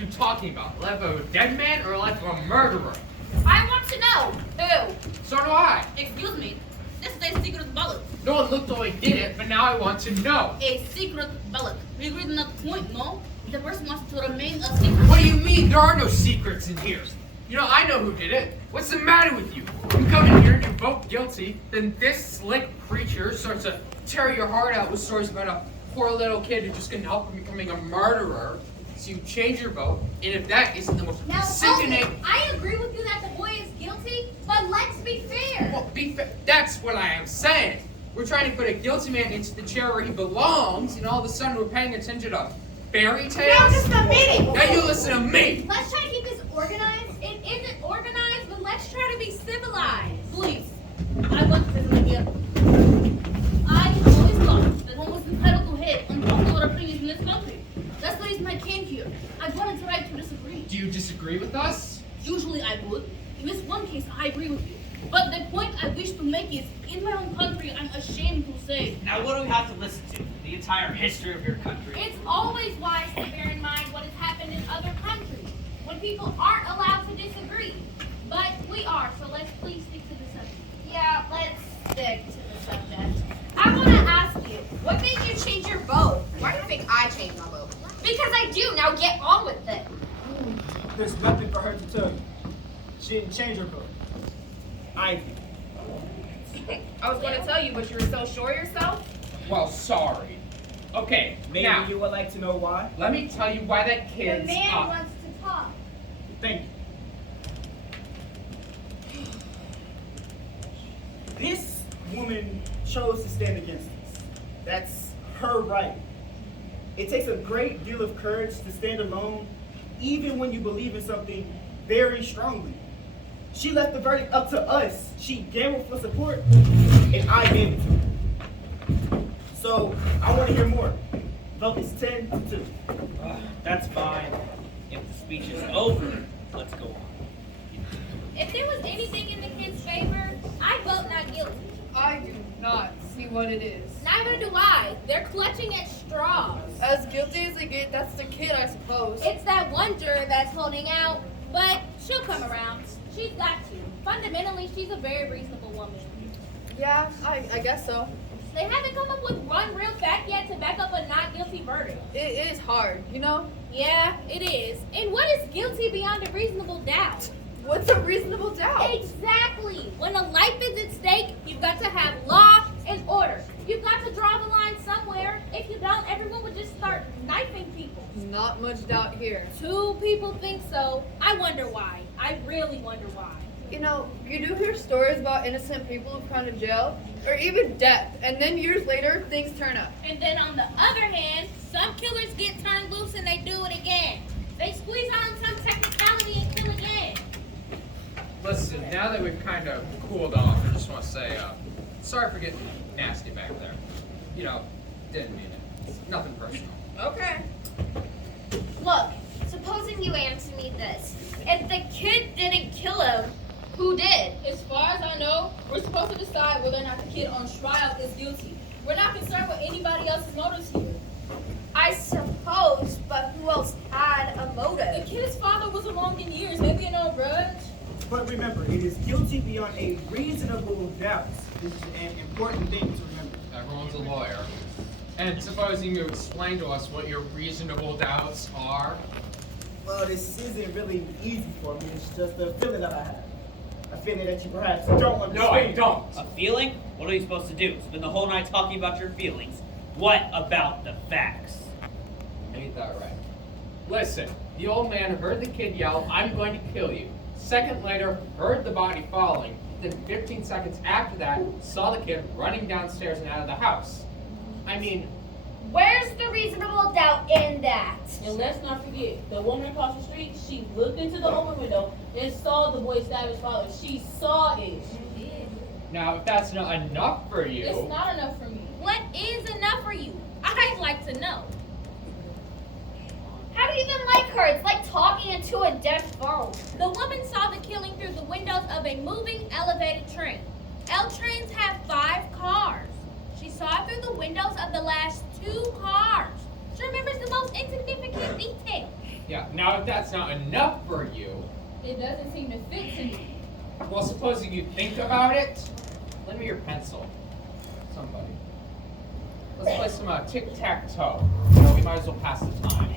you talking about? Life of a dead man or life of a murderer? I want to know. Who? So do I. Excuse me. This is a secret ballot. No one looked though he did it, but now I want to know. A secret ballot. We agreed on that point, no? The person wants to remain a secret. What do you mean? There are no secrets in here. You know, I know who did it. What's the matter with you? You come in here and you vote guilty, then this slick creature starts to tear your heart out with stories about a poor little kid who just couldn't help from becoming a murderer. So you change your vote, and if that isn't the most Now, sickening... okay, I agree with you that the boy is guilty, but let's be fair. Well, that's what I am saying. We're trying to put a guilty man into the chair where he belongs, and all of a sudden we're paying attention to fairy tales? Now, just a minute. Now you listen to me! Let's try to keep this organized. It isn't organized, but let's try to be civilized. Please. I want to say something here. I have always thought that one was entitled to have unpopular opinions in this country. That's the reason I came here. I wanted the right to disagree. Do you disagree with us? Usually I would. In this one case, I agree with you. But the point I wish to make is, in my own country, I'm ashamed to say. Now, what do we have to listen to? The entire history of your country. It's always wise to bear in mind what has happened in other countries when people aren't allowed to disagree. But we are, so let's please stick to the subject. Yeah, let's stick to the subject. I want to ask you, what made you change your vote? Why do you think I changed my vote? Because I do. Now get on with it. There's nothing for her to tell you. She didn't change her vote. I did. I was going to tell you, but you were so sure of yourself. Well, sorry. Okay, Maybe now, you would like to know why? let me tell you why that The kid's man up. wants to talk. Thank you. This woman chose to stand against us. That's her right. It takes a great deal of courage to stand alone, even when you believe in something very strongly. She left the verdict up to us. She gambled for support, and I gave it to her. So, I want to hear more. Vote is 10 to 2. That's fine. If the speech is over, let's go on. If there was anything in the kid's favor, I vote not guilty. I do not see what it is. Neither do I. They're clutching at straws. As guilty as they get, that's the kid, I suppose. It's that one juror that's holding out, but she'll come around. She's got to. Fundamentally, she's a very reasonable woman. Yeah, I guess so. They haven't come up with one real fact yet to back up a not guilty verdict. It is hard, you know? Yeah, it is. And what is guilty beyond a reasonable doubt? What's a reasonable doubt? Exactly. When a life is at stake, you've got to have law and order. You've got to draw the line somewhere. If you don't, everyone would just start knifing people. Not much doubt here. 2 people think so. I wonder why. I really wonder why. You know, you do hear stories about innocent people who've gone to jail, or even death, and then years later, things turn up. And then on the other hand, some killers get turned loose and they do it again. They squeeze out some technicality and kill again. Listen, now that we've kind of cooled off, I just want to say, sorry for getting nasty back there. You know, didn't mean it. It's nothing personal. Okay. Look, supposing you answer me this. If the kid didn't kill him, who did? As far as I know, we're supposed to decide whether or not the kid on trial is guilty. We're not concerned with anybody else's motives here. I suppose, but who else had a The motive? kid's father was along in years, maybe an old grudge. But remember, it is guilty beyond a reasonable doubt. This is an important thing to remember. Everyone's a lawyer. And supposing you explain to us what your reasonable doubts are. Well, this isn't really easy for me. It's just a feeling that I have. A feeling that you perhaps don't understand. No, I don't. A feeling? What are you supposed to do? Spend the whole night talking about your feelings. What about the facts? Ain't that right? Listen, the old man heard the kid yell, "I'm going to kill you." Second later, heard the body falling. Then 15 seconds after that, saw the kid running downstairs and out of the house. I mean, Where's the reasonable doubt in that? And let's not forget, the woman across the street, she looked into the open window and saw the boy stab his father. She saw it. now if that's not enough for you, It's not enough for me. What is enough for you? I'd like to know. How do you even like her? It's like talking into a dead phone. The woman saw the killing through the windows of a moving elevated train. L trains have 5 cars. She saw it through the windows of the last 2 cars. She remembers the most insignificant detail. Yeah, now if that's not enough for you, It doesn't seem to fit to me. well, supposing you think about it, lend me your pencil. Somebody. Let's play some tic-tac-toe. We might as well pass the time.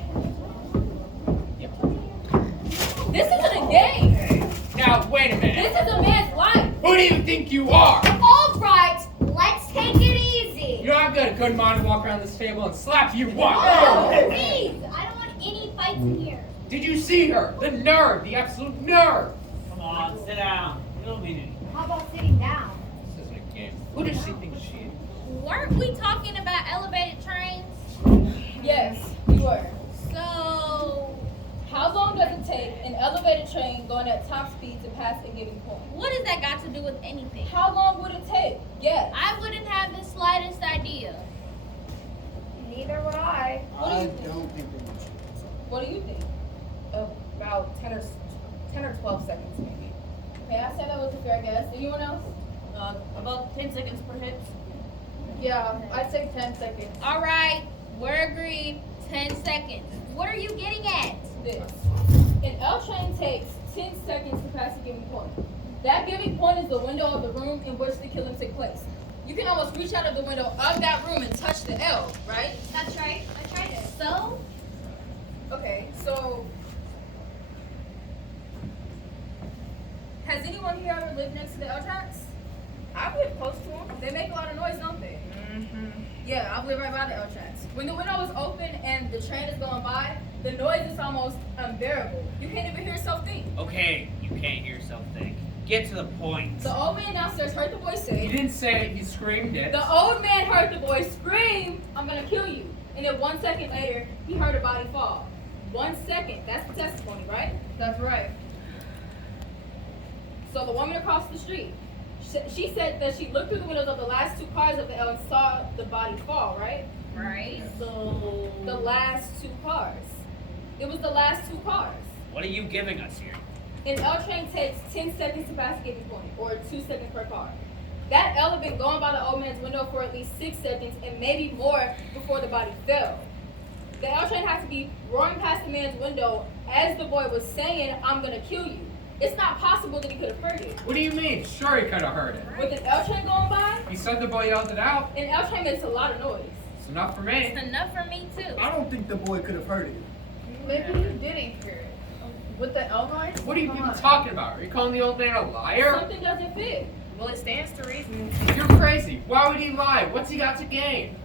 Yeah. This isn't a game. Now, wait a minute. This is a man's life. Who do you think you are? All right, let's take it easy. You know, I've got a good mind to walk around this table and slap you one. Please, I don't want any fights in here. Did you see her? The nerd, the absolute nerd. Come on, sit down. You don't mean anything. How about sitting down? This isn't a game. Who does she think she is? Weren't we talking about elevated trains? Yes, we were. So, How long does it take an elevated train going at top speed to pass a given point? what does that got to do with anything? How long would it take? Yes. I wouldn't have the slightest idea. Neither would I. I don't think they much. What do you think? About 10 or 12 seconds, maybe. Okay, I said that was a fair guess. Anyone else? About 10 seconds per hit. Yeah, I'd say 10 seconds. All right, we're agreed. 10 seconds. What are you getting at? This. An L train takes 10 seconds to pass a given point. That given point is the window of the room in which the killing took place. You can almost reach out of the window of that room and touch the L, right? That's right. I tried it. So, Okay, so Has anyone here ever lived next to the L tracks? I live close to them. They make a lot of noise, don't they? Mm-hmm. Yeah, I live right by the L tracks. When the window is open and the train is going by, the noise is almost unbearable. You can't even hear yourself think. Okay, you can't hear yourself think. Get to the point. The old man downstairs heard the boy He say, didn't say it, he screamed it. the old man heard the boy scream, "I'm gonna kill you." And then 1 second later, he heard a body fall. 1 second, that's the testimony, right? That's right. So the woman across the street, she said that she looked through the windows of the last two cars of the L and saw the body fall, right? right? So the last two cars. It was the last two cars. What are you giving us here? An L train takes 10 seconds to pass a given point, or 2 seconds per car. That L had been going by the old man's window for at least 6 seconds and maybe more before the body fell. The L train had to be roaring past the man's window as the boy was saying, "I'm gonna kill you." It's not possible that he could have heard it. What do you mean? Sure he could have heard it. With an L train going by, He said the boy yelled it out. an L train makes a lot of noise. It's enough for me. It's enough for me, too. I don't think the boy could have heard it. Maybe you didn't hear it. With the L noise? What are you Come people on. talking about? Are you calling the old man a liar? Something doesn't fit. Well, it stands to reason. You're crazy. Why would he lie? What's he got to gain?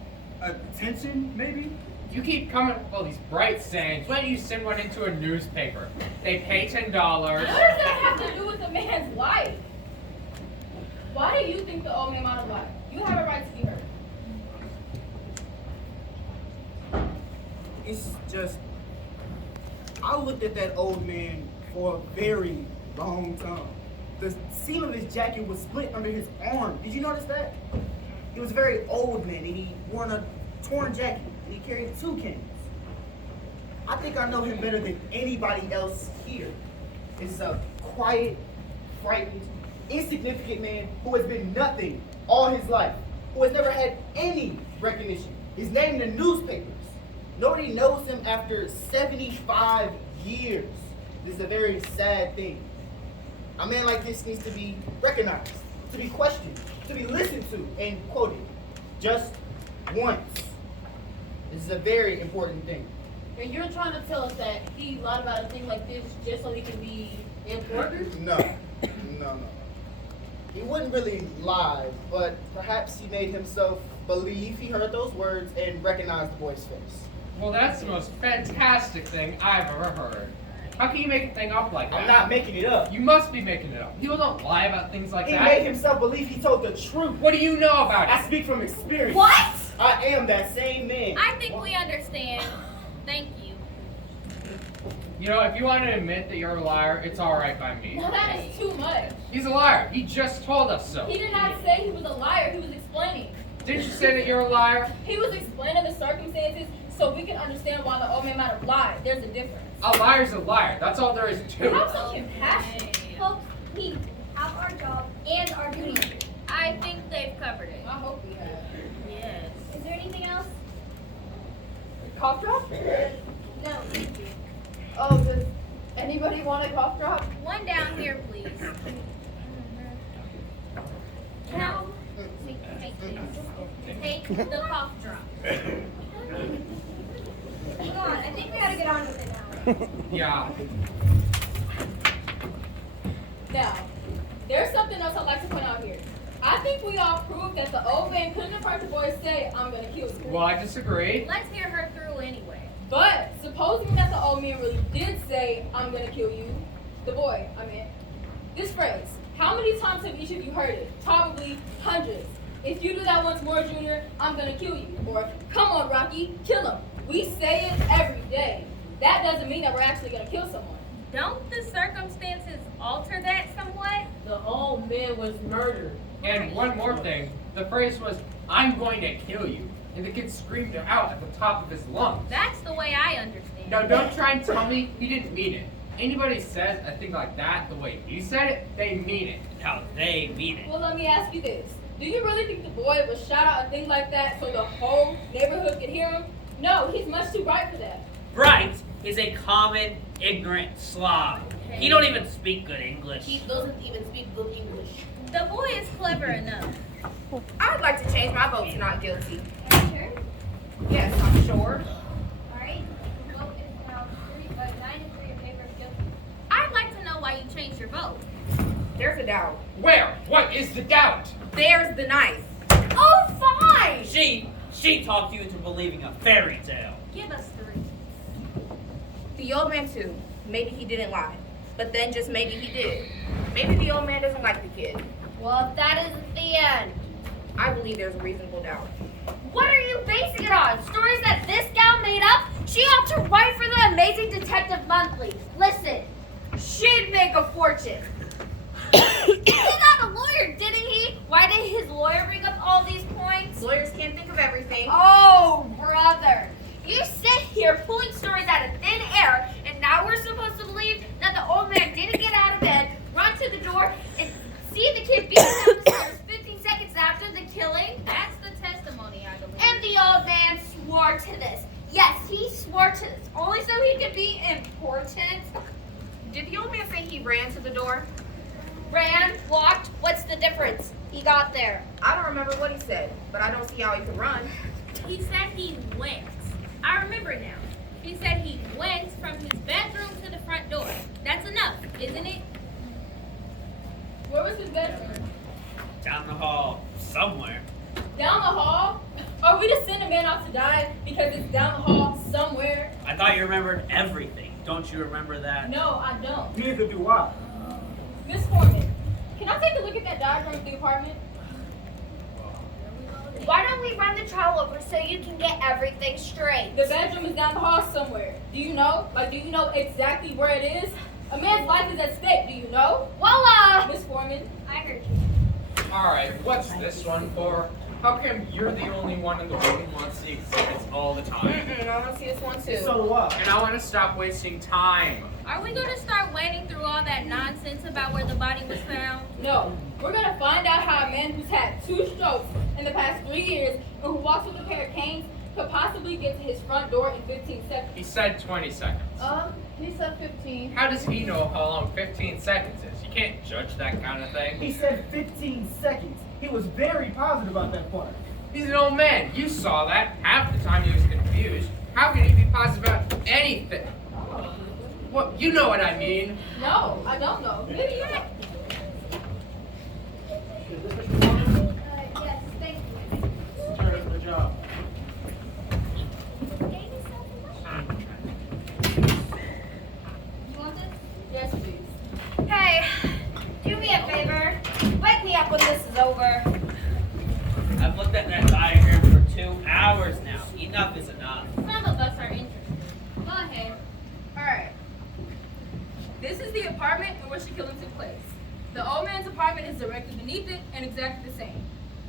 Attention, maybe? You keep coming with all these bright sayings. Why don't you send one into a newspaper? They pay $10. What does that have to do with a man's life? Why do you think the old man might have lied? You have a right to be heard. It's just, I looked at that old man for a very long time. The seam of his jacket was split under his arm. Did you notice that? He was a very old man and he wore a torn jacket and he carried 2 canes. I think I know him better than anybody else here. This is a quiet, frightened, insignificant man who has been nothing all his life, who has never had any recognition. He's named in the newspapers. Nobody knows him after 75 years. This is a very sad thing. A man like this needs to be recognized, to be questioned, to be listened to and quoted just once. This is a very important thing. And you're trying to tell us that he lied about a thing like this just so he can be important? No. He wouldn't really lie, but perhaps he made himself believe he heard those words and recognized the boy's face. Well, that's the most fantastic thing I've ever heard. How can you make a thing up like that? I'm not making it up. You must be making it up. People don't lie about things like He that. made himself believe he told the truth. What do you know about I it? speak from experience. What? I am that same man. I think we understand. Thank you. You know, if you want to admit that you're a liar, it's all right by me. Now that is too much. He's a liar. He just told us so. He did not say he was a liar, he was explaining. Didn't you say that you're a liar? He was explaining the circumstances so we can understand why the old man might have lied. There's a difference. A liar's a liar. That's all there is to Have it. some compassion. Folks, we have our job and our duty. I think they've covered it. I hope we have. Yes. Is there anything else? Cough drop? No, thank you. Oh, does anybody want a cough drop? One down here, please. Now, take this. Take the cough drop. Hang on, I think we gotta get on with it now. Yeah. Now, there's something else I'd like to point out here. I think we all proved that the old man couldn't have heard the boy say, I'm gonna kill you. Well, I disagree. Let's hear her through anyway. But supposing that the old man really did say, I'm gonna kill you, the boy, I mean, this phrase, how many times have each of you heard it? Probably hundreds. If you do that once more, Junior, I'm gonna kill you. Or, come on, Rocky, kill him. We say it every day. That doesn't mean that we're actually gonna kill someone. Don't the circumstances alter that somewhat? The old man was murdered. And one more thing. The phrase was, I'm going to kill you. And the kid screamed it out at the top of his lungs. That's the way I understand. Now, don't try and tell me he didn't mean it. Anybody says a thing like that the way he said it, they mean it. How they mean it. Well, let me ask you this. Do you really think the boy would shout out a thing like that so the whole neighborhood could hear him? No, he's much too bright for that. Bright is a common, ignorant slob. He don't even speak good English. He doesn't even speak good English. The boy is clever enough. I'd like to change my vote to not guilty. Are you sure? Yes, I'm sure. Alright, the vote is now 9 to 3 in favor of guilty. I'd like to know why you changed your vote. There's a doubt. Where? What is the doubt? There's the knife. Oh, fine! She talked you into believing a fairy tale. Give us 3. The old man too. Maybe he didn't lie. But then just maybe he did. Maybe the old man doesn't like the kid. Well, that isn't the end. I believe there's a reasonable doubt. What are you basing it on? Stories that this gal made up? She ought to write for the Amazing Detective Monthly. Listen, she'd make a fortune. He got a lawyer, didn't he? Why did his lawyer bring up all these points? Lawyers can't think of everything. Oh, brother. You sit here pulling stories out of thin air, and now we're supposed to believe that the old man didn't get out of bed, run to the door, and see the kid beat down the stairs 15 seconds after the killing? That's the testimony, I believe. And the old man swore to this. Yes, he swore to this, only so he could be important. Did the old man say he ran to the door? Ran, walked, what's the difference? He got there. I don't remember what he said, but I don't see how he could run. He said he went. I remember now. He said he went from his bedroom to the front door. That's enough, isn't it? Where was his bedroom? Down the hall, somewhere. Down the hall? Are we to send a man out to die because it's down the hall somewhere? I thought you remembered everything. Don't you remember that? No, I don't. Neither do I. Miss Foreman, can I take a look at that diagram of the apartment? Why don't we run the trial over so you can get everything straight? The bedroom is down the hall somewhere. Do you know? Like, do you know exactly where it is? A man's life is at stake. Do you know? Well, Miss Foreman, I heard you. Alright, what's this one for? How come you're the only one in the room who wants the exhibits all the time? I want to see this one too. So do I. And I want to stop wasting time. Are we going to start wading through all that nonsense about where the body was found? no. We're gonna find out how a man who's had 2 strokes in the past 3 years and who walks with a pair of canes could possibly get to his front door in 15 seconds. He said 20 seconds. He said 15. How does he know how long 15 seconds is? You can't judge that kind of thing. He said 15 seconds. He was very positive about that part. He's an old man. You saw that. Half the time he was confused. How can he be positive about anything? Well, you know what I mean. No, I don't know. Maybe you're not. Yes, thank you. Turn in the job. You want this? Yes, please. Hey, do me a favor. Wake me up when this is over. I've looked at that diagram for 2 hours now. Enough is enough. Some of us are interested. Go ahead. Alright. This is the apartment in which the killing took place. The old man's apartment is directly beneath it and exactly the same.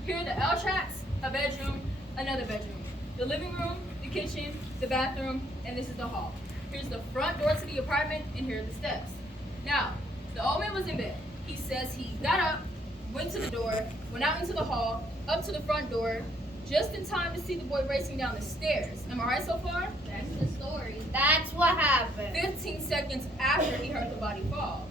Here are the L tracks, a bedroom, another bedroom, the living room, the kitchen, the bathroom, and this is the hall. Here's the front door to the apartment, and here are the steps. Now, the old man was in bed. He says he got up, went to the door, went out into the hall, up to the front door, just in time to see the boy racing down the stairs. Am I right so far? That's the story. That's what happened. 15 seconds after he heard the body fall.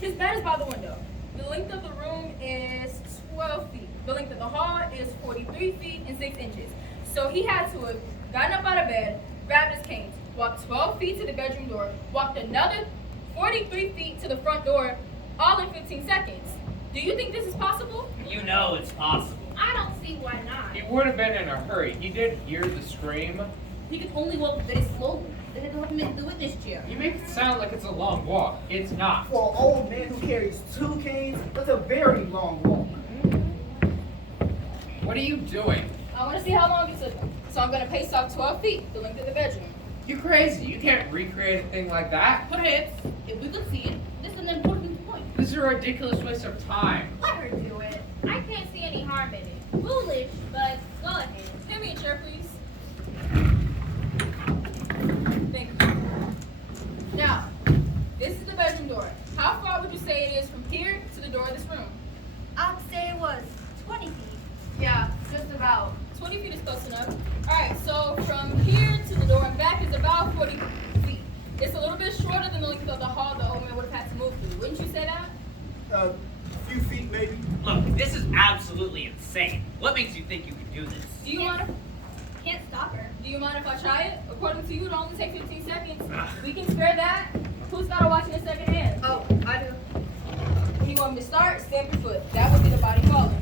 His bed is by the window. The length of the room is 12 feet. The length of the hall is 43 feet and 6 inches. So he had to have gotten up out of bed, grabbed his canes, walked 12 feet to the bedroom door, walked another 43 feet to the front door, all in 15 seconds. Do you think this is possible? You know it's possible. I don't see why not. He would have been in a hurry. He did hear the scream. He could only walk very slowly. They had to help him into the witness chair. You make it sound like it's a long walk. It's not. For an old man who carries 2 canes, that's a very long walk. What are you doing? I want to see how long it took him. So I'm going to pace off 12 feet, the length of the bedroom. You crazy. You can't recreate a thing like that. Perhaps, if we could see it, this is an important point. This is a ridiculous waste of time. Let her do it. I can't see any harm in it. Foolish, but go ahead. Hand me a chair, please. Thank you. Now, this is the bedroom door. How far would you say it is from here to the door of this room? I'd say it was 20 feet. Yeah, just about. 20 feet is close enough. Alright, so from here to the door and back is about 40 feet. It's a little bit shorter than the length of the hall the old man would have had to move through. Wouldn't you say that? A few feet maybe. Look, this is absolutely insane. What makes you think you can do this? Do you mind? Can't stop her. Do you mind if I try it? According to you, it'll only take 15 seconds. We can spare that. Who's got to watch in a second hand? Oh, I do. You want me to start? Stamp your foot. That would be the body falling.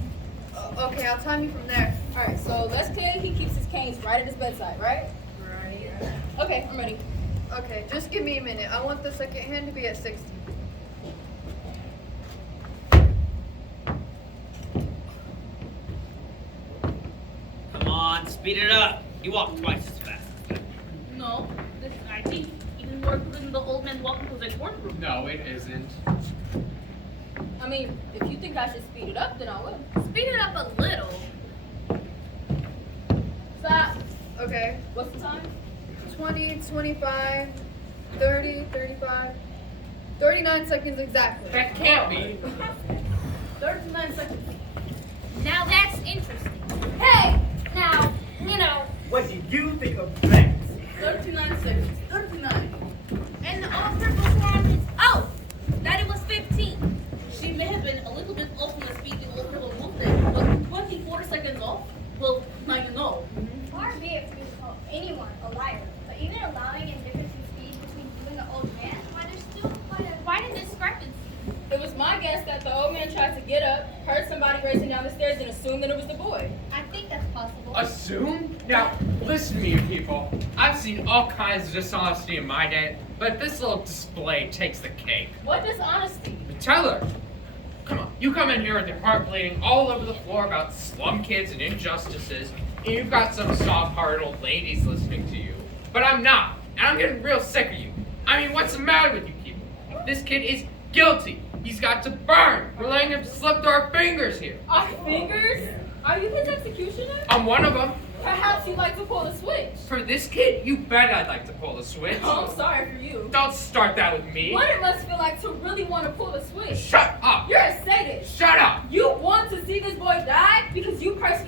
Okay, I'll time you from there. Alright, so let's say he keeps his canes right at his bedside, right? Right. Okay, I'm ready. Okay, just give me a minute. I want the second hand to be at 60. Come on, speed it up. You walk twice as fast. No, this I think even more than the old man walking to the courtroom. No, it isn't. I mean, if you think I should speed it up, then I will. Speed it up a little. Stop. Okay. What's the time? 20, 25, 30, 35, 39 seconds exactly. That can't be. 39 seconds. Now that's interesting. Hey, now, you know, What do you think of that? 39 seconds. 39. and the old purple one is, oh, that it was 15. She may have been a little bit off on the speed the old purple moved there, but 24 seconds off? Well, now you know. Far be it from me to call anyone a liar, but even allowing a difference in speed between you and the old man, why there's still quite a Why the discrepancy? It was my guess that the old man tried to get up, heard somebody racing down the stairs, and assumed that it was the boy. I think that's possible. Assume? Now, listen to me, you people. I've seen all kinds of dishonesty in my day, but this little display takes the cake. What dishonesty? Tell her. Come on, you come in here with your heart bleeding all over the floor about slum kids and injustices, and you've got some soft-hearted old ladies listening to you. But I'm not, and I'm getting real sick of you. I mean, what's the matter with you people? This kid is guilty. He's got to burn. We're letting him slip through our fingers here. Our fingers? Are you his executioner? I'm one of them. Perhaps you'd like to pull the switch. For this kid, you bet I'd like to pull the switch. Oh, I'm sorry for you. Don't start that with me. What it must feel like to really want to pull the switch. Shut up. You're a sadist. Shut up. You want to see this boy die because you personally